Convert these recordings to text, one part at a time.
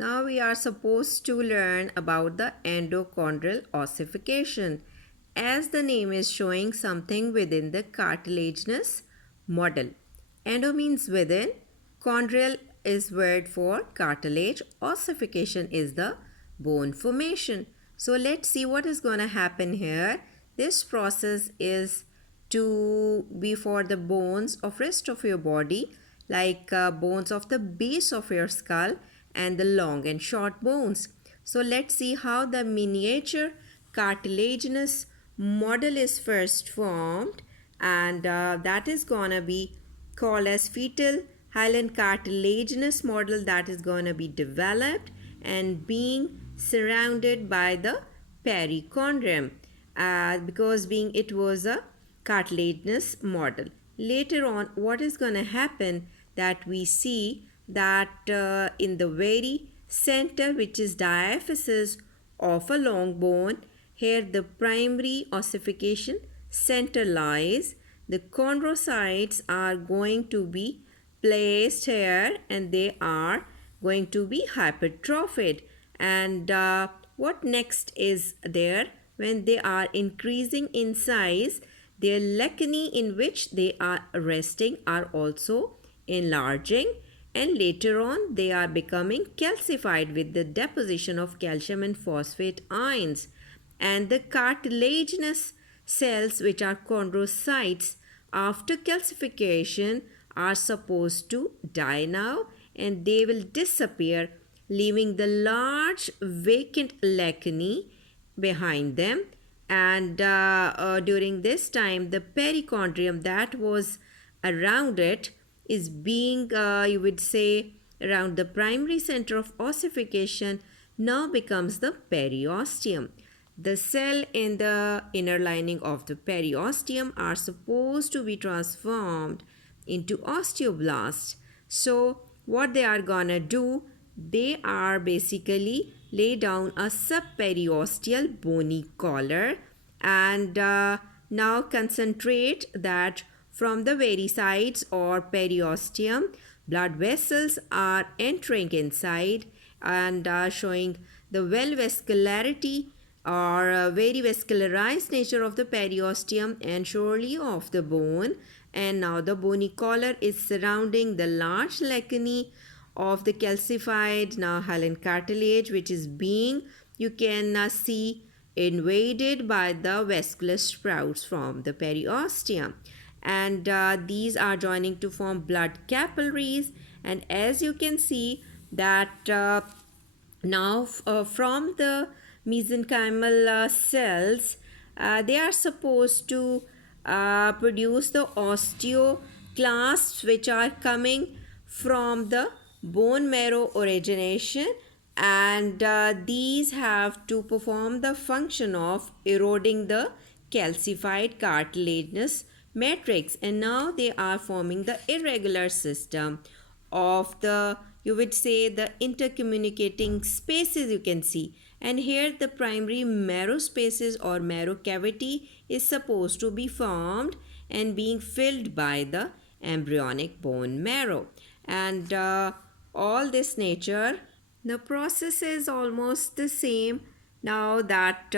Now we are supposed to learn about the endochondral ossification. As the name is showing, something within the cartilaginous model. Endo means within, chondral is word for cartilage, ossification is the bone formation. So let's see what is going to happen here. This process is to be for the bones of rest of your body, like bones of the base of your skull and the long and short bones. So let's see how the miniature cartilaginous model is first formed, and that is gonna be called as fetal hyaline cartilaginous model, that is gonna be developed and being surrounded by the perichondrium, because being it was a cartilaginous model. Later on, what is going to happen, that we see that in the very center, which is diaphysis of a long bone, here the primary ossification center lies. The chondrocytes are going to be placed here and they are going to be hypertrophied. And what next is there, when they are increasing in size, their lacunae in which they are resting are also enlarging, and later on they are becoming calcified with the deposition of calcium and phosphate ions. And the cartilaginous cells, which are chondrocytes, after calcification are supposed to die now, and they will disappear, leaving the large vacant lacunae behind them. And during this time, the perichondrium that was around it is being, you would say, around the primary center of ossification, now becomes the periosteum. The cell in the inner lining of the periosteum are supposed to be transformed into osteoblasts. So what they are gonna do, they are basically lay down a subperiosteal bony collar, and now concentrate that from the very sides or periosteum blood vessels are entering inside, and showing the well vascularity or very vascularized nature of the periosteum and surely of the bone. And now the bony collar is surrounding the large lacunae of the calcified now hyaline cartilage, which is being, you can see, invaded by the vascular sprouts from the periosteum. And these are joining to form blood capillaries. And as you can see that now from the mesenchymal cells, they are supposed to produce the osteoclasts, which are coming from the bone marrow origination, and these have to perform the function of eroding the calcified cartilaginous matrix, and now they are forming the irregular system of the, you would say, the intercommunicating spaces, you can see. And here the primary marrow spaces or marrow cavity is supposed to be formed and being filled by the embryonic bone marrow. And all this nature, the process is almost the same. Now that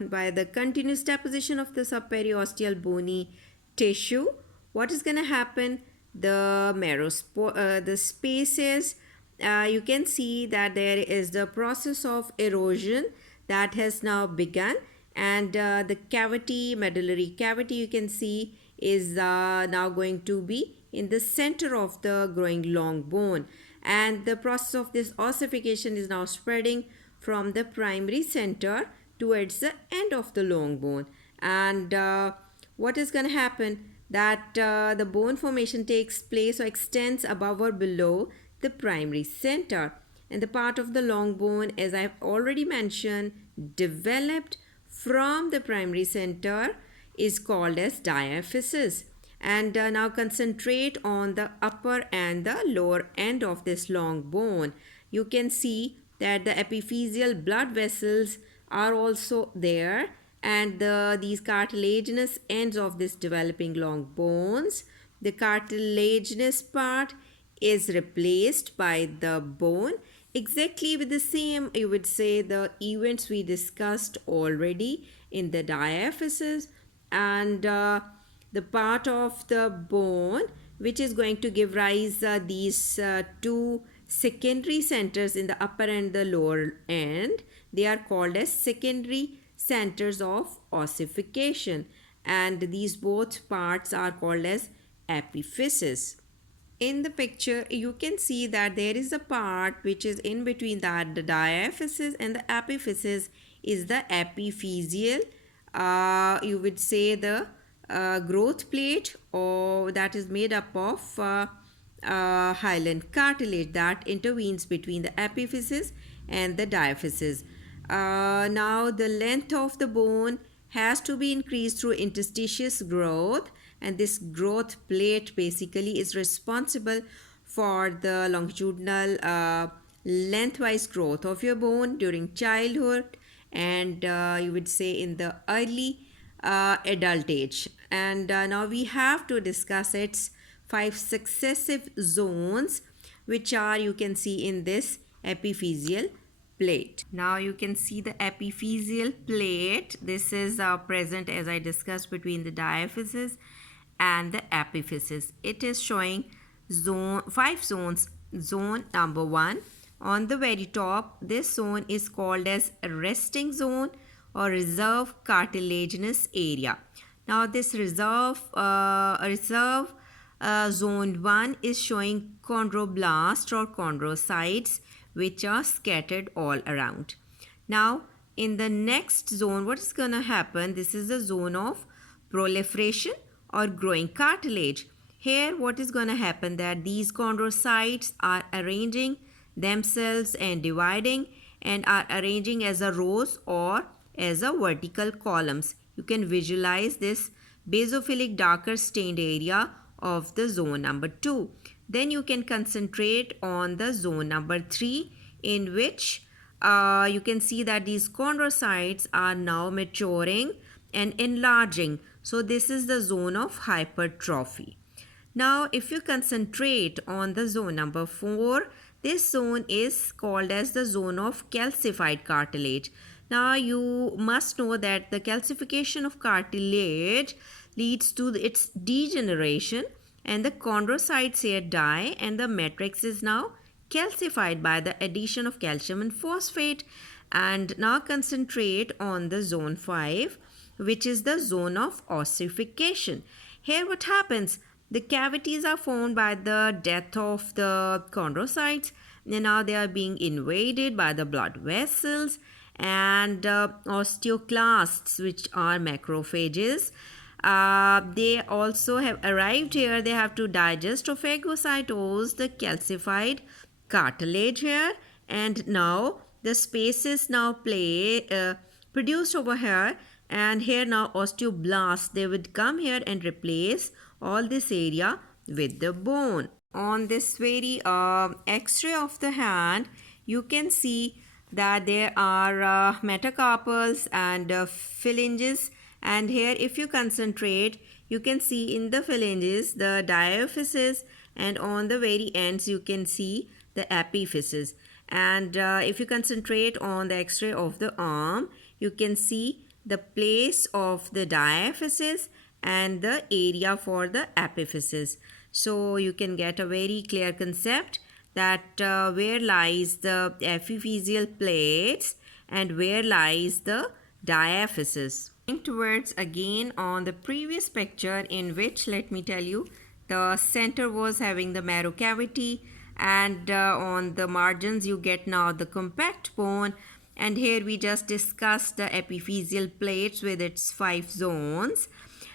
by the continuous deposition of the subperiosteal bony tissue, what is going to happen, the marrow the spaces, you can see that there is the process of erosion that has now begun, and the cavity, medullary cavity, you can see is now going to be in the center of the growing long bone, and the process of this ossification is now spreading from the primary center towards the end of the long bone. And what is going to happen, that the bone formation takes place or extends above or below the primary center, and the part of the long bone, as I've already mentioned, developed from the primary center is called as diaphysis. And now concentrate on the upper and the lower end of this long bone. You can see that the epiphyseal blood vessels are also there, and these cartilaginous ends of this developing long bones, the cartilaginous part is replaced by the bone exactly with the same, you would say, the events we discussed already in the diaphysis, and the part of the bone which is going to give rise these two secondary centers in the upper and the lower end, they are called as secondary centers of ossification, and these both parts are called as epiphysis. In the picture you can see that there is a part which is in between that the diaphysis and the epiphysis is the epiphyseal, you would say the growth plate, or that is made up of hyaline cartilage that intervenes between the epiphysis and the diaphysis. Now the length of the bone has to be increased through interstitious growth, and this growth plate basically is responsible for the longitudinal lengthwise growth of your bone during childhood, and you would say in the early adult age. And now we have to discuss its 5 successive zones, which are, you can see in this epiphyseal plate. Now you can see the epiphyseal plate. This is present, as I discussed, between the diaphysis and the epiphysis. It is showing 5 zones. Zone number 1, on the very top, this zone is called as resting zone or reserve cartilaginous area. Now this reserve zone 1 is showing chondroblast or chondrocytes which are scattered all around. Now in the next zone, what is going to happen? This is the zone of proliferation or growing cartilage. Here what is going to happen, that these chondrocytes are arranging themselves and dividing and are arranging as a rows or as a vertical columns. You can visualize this basophilic darker stained area of the zone number 2. Then you can concentrate on the zone number 3, in which you can see that these chondrocytes are now maturing and enlarging. So this is the zone of hypertrophy. Now if you concentrate on the zone number 4, this zone is called as the zone of calcified cartilage. Now you must know that the calcification of cartilage leads to its degeneration, and the chondrocytes here die, and the matrix is now calcified by the addition of calcium and phosphate. And now concentrate on the zone 5, which is the zone of ossification. Here what happens? The cavities are formed by the death of the chondrocytes, and now they are being invaded by the blood vessels and osteoclasts, which are macrophages. They also have arrived here. They have to digest or phagocytose the calcified cartilage here, and now the spaces now produced over here, and here now osteoblasts, they would come here and replace all this area with the bone. On this very x-ray of the hand, you can see that there are metacarpals and phalanges, and here if you concentrate, you can see in the phalanges the diaphysis, and on the very ends you can see the epiphysis. And if you concentrate on the x-ray of the arm, you can see the place of the diaphysis and the area for the epiphysis. So you can get a very clear concept that where lies the epiphyseal plates and where lies the diaphysis. Towards again on the previous picture, in which, let me tell you, the center was having the marrow cavity, and on the margins you get now the compact bone. And here we just discussed the epiphyseal plates with its 5 zones,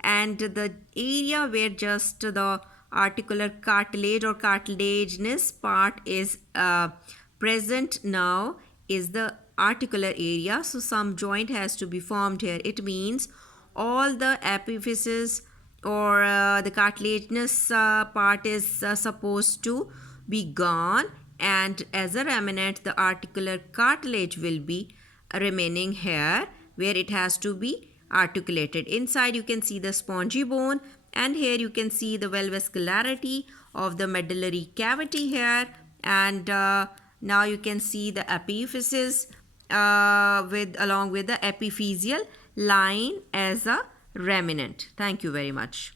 and the area where just the articular cartilage or cartilaginous part is present now is the articular area. So some joint has to be formed here. It means all the epiphysis or the cartilaginous part is supposed to be gone, and as a remnant the articular cartilage will be remaining here where it has to be articulated. Inside you can see the spongy bone, and here you can see the valvascularity of the medullary cavity here, and now you can see the epiphysis along with the epiphyseal line as a remnant. Thank you very much.